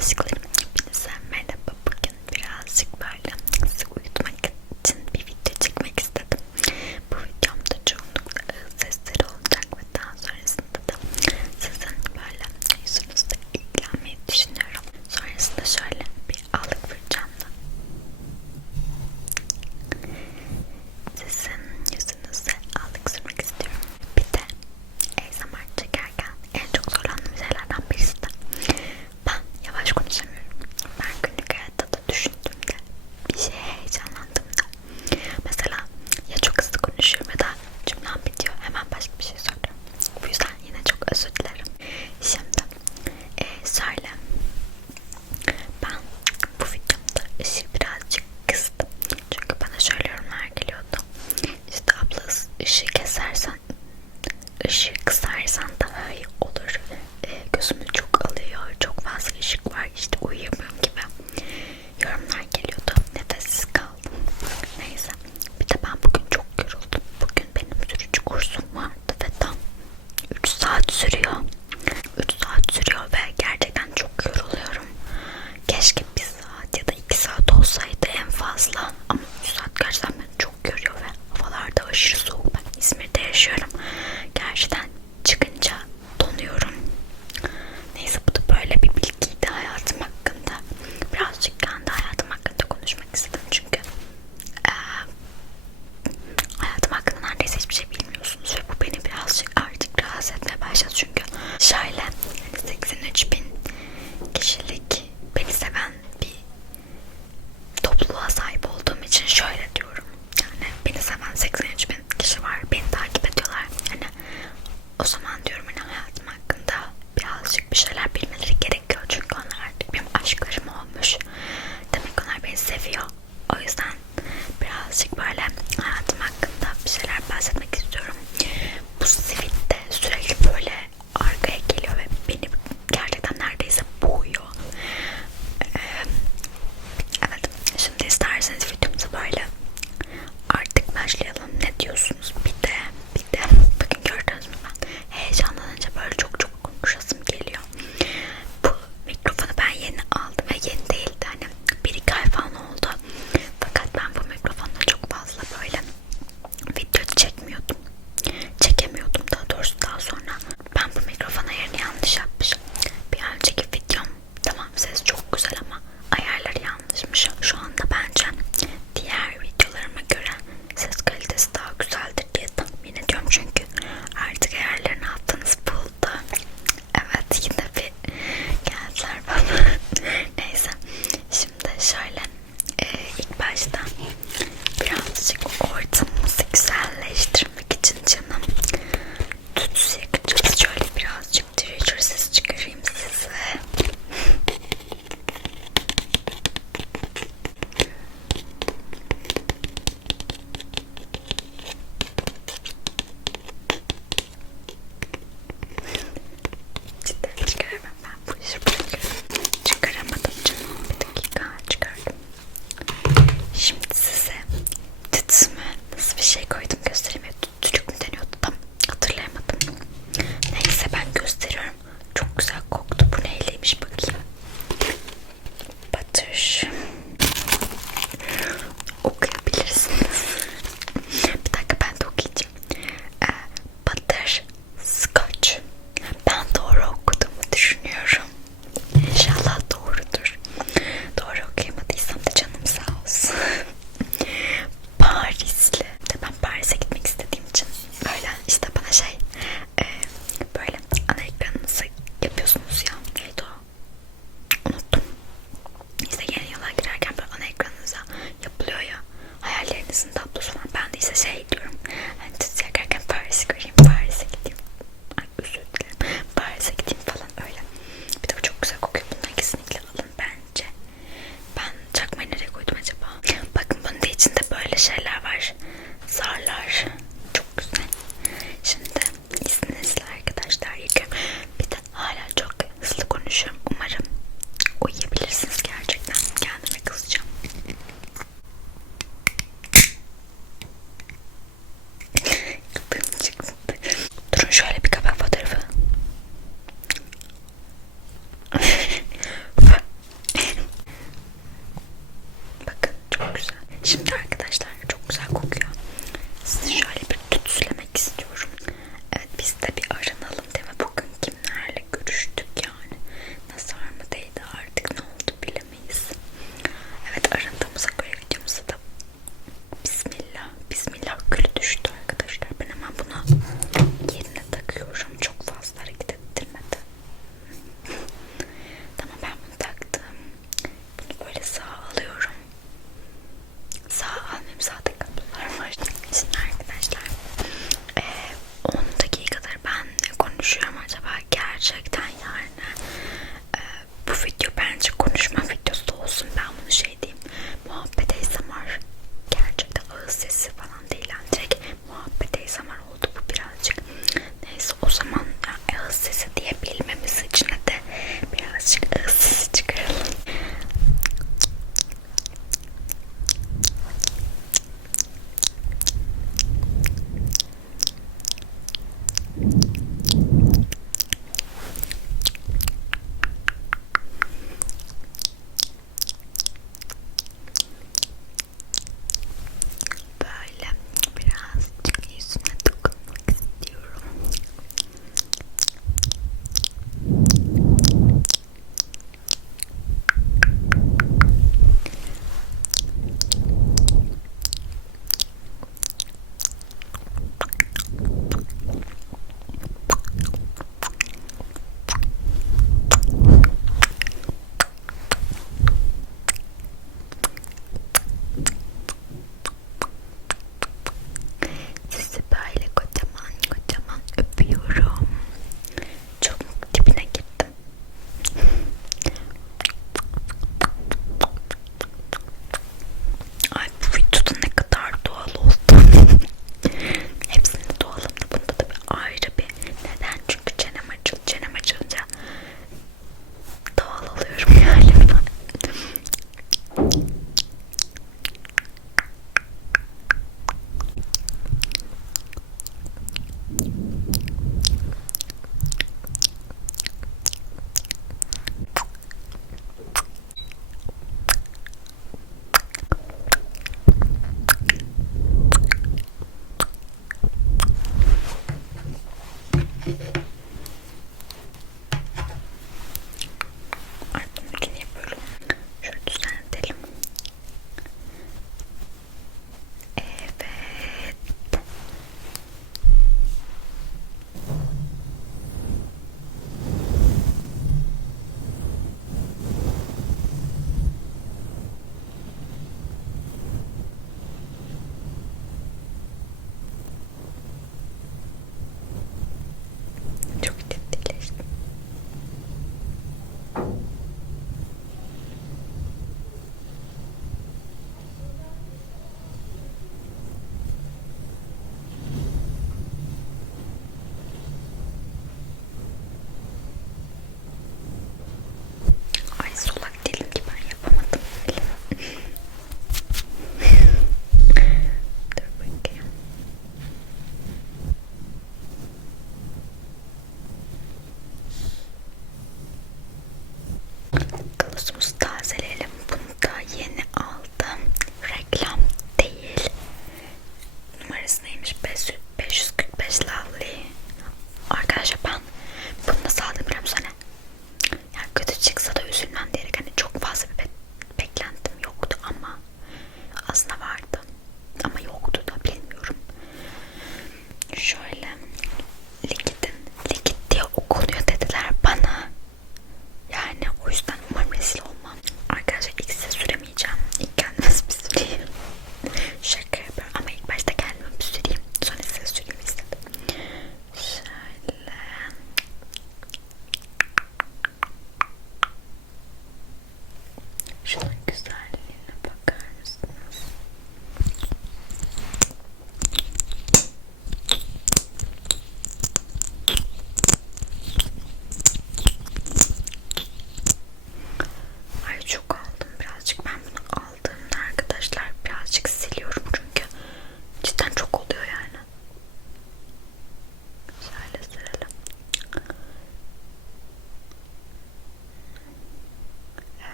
aşklarım